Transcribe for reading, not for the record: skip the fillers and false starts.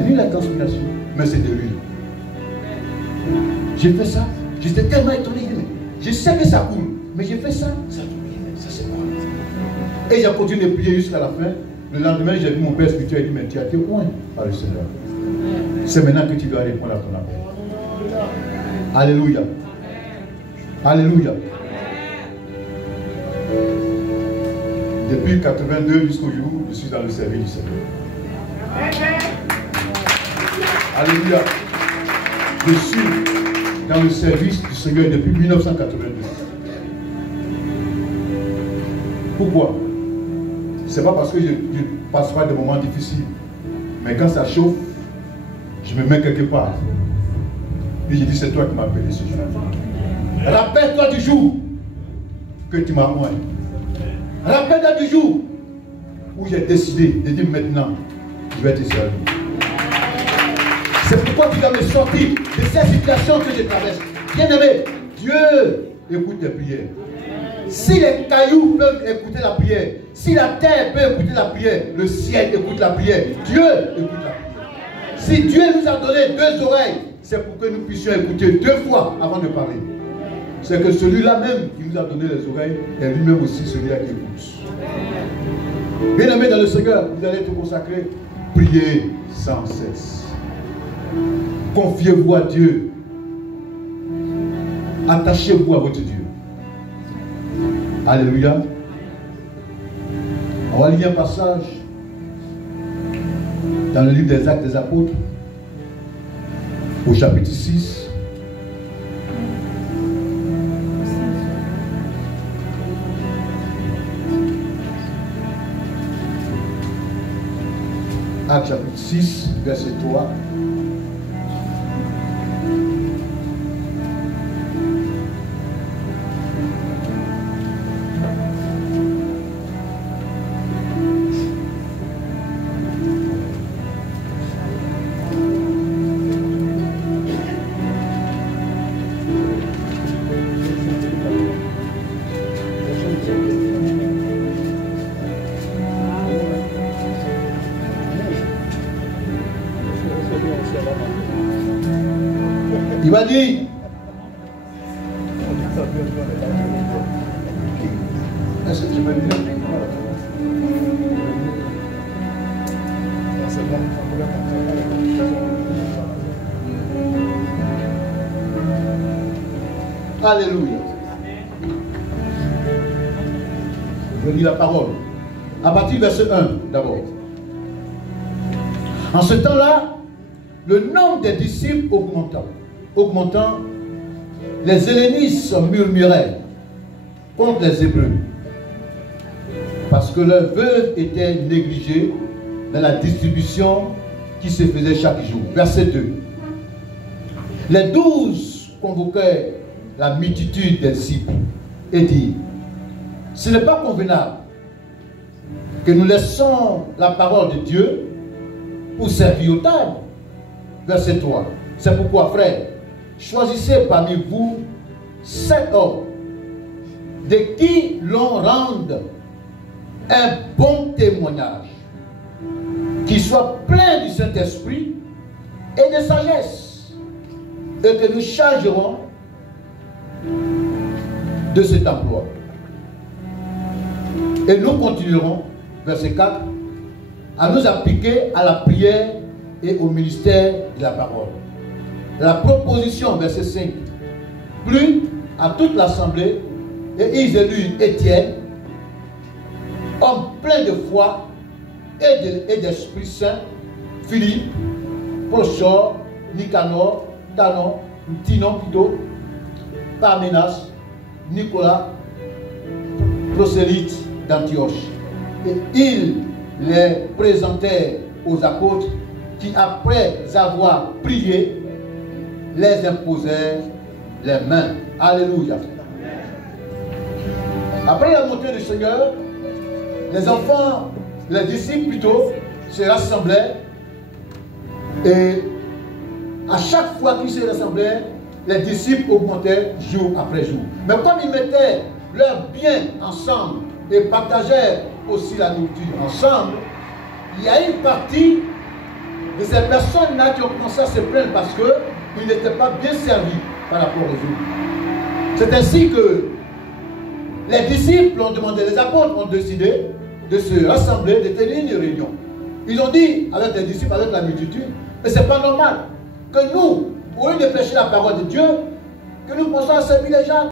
ni la conspiration, mais c'est de lui. J'ai fait ça, j'étais tellement étonné, je sais que ça coule, mais j'ai fait ça, ça coule, ça c'est quoi? Et j'ai continué de prier jusqu'à la fin. Le lendemain, j'ai vu mon père spirituel, il dit, mais tu as été loin par le Seigneur. C'est maintenant que tu dois répondre à ton appel. Alléluia. Alléluia. Depuis 82 jusqu'au jour, je suis dans le service du Seigneur. Alléluia. Je suis dans le service du Seigneur depuis 1982. Pourquoi? Ce n'est pas parce que je ne passe pas de moments difficiles. Mais quand ça chauffe, je me mets quelque part. Et je dis, c'est toi qui m'as appelé ce jour. Rappelle-toi du jour que tu m'as oint. Rappelle-toi du jour où j'ai décidé de dire maintenant, je vais te servir. C'est pourquoi tu dois me sortir de cette situation que je traverse. Bien-aimé, Dieu écoute tes prières. Si les cailloux peuvent écouter la prière, si la terre peut écouter la prière, le ciel écoute la prière, Dieu écoute la prière. Si Dieu nous a donné deux oreilles, c'est pour que nous puissions écouter deux fois avant de parler. C'est que celui-là même qui nous a donné les oreilles est lui-même aussi celui-là qui écoute. Bien-aimé dans le Seigneur, vous allez te consacrer, priez sans cesse. Confiez-vous à Dieu. Attachez-vous à votre Dieu. Alléluia. On va lire un passage dans le livre des Actes des Apôtres, au chapitre 6. Actes chapitre 6, verset 3. Il va dire, est-ce que tu peux dire? Alléluia. Je lis la parole. À partir du verset 1 d'abord. En ce temps-là, le nombre des disciples augmentant, les hellénistes murmuraient contre les Hébreux parce que leurs veuves étaient négligées dans la distribution qui se faisait chaque jour. Verset 2. Les 12 convoquaient la multitude des disciples et dirent, ce n'est pas convenable que nous laissons la parole de Dieu pour servir aux tables. Verset 3. C'est pourquoi, frères, choisissez parmi vous 7 hommes de qui l'on rende un bon témoignage, qui soit plein du Saint-Esprit et de sagesse, et que nous chargerons de cet emploi. Et nous continuerons, verset 4, à nous appliquer à la prière et au ministère de la parole. La proposition, verset 5, plut à toute l'assemblée et ils élurent Étienne, homme plein de foi et d'Esprit Saint, Philippe, Prochor, Nicanor, Tinon plutôt, Parménas, Nicolas, prosélyte d'Antioche. Et ils les présentèrent aux apôtres qui, après avoir prié, les imposèrent les mains. Alléluia. Après la montée du Seigneur, les enfants, les disciples plutôt, se rassemblaient et à chaque fois qu'ils se rassemblaient, les disciples augmentaient jour après jour. Mais comme ils mettaient leurs biens ensemble et partageaient aussi la nourriture ensemble, il y a une partie de ces personnes-là qui ont commencé à se plaindre parce qu'ils n'étaient pas bien servis par rapport aux autres. C'est ainsi que les disciples ont demandé, les apôtres ont décidé de se rassembler, de tenir une réunion. Ils ont dit avec les disciples, avec la multitude, mais ce n'est pas normal que nous, au lieu de prêcher la parole de Dieu, que nous pensons à servir les gens.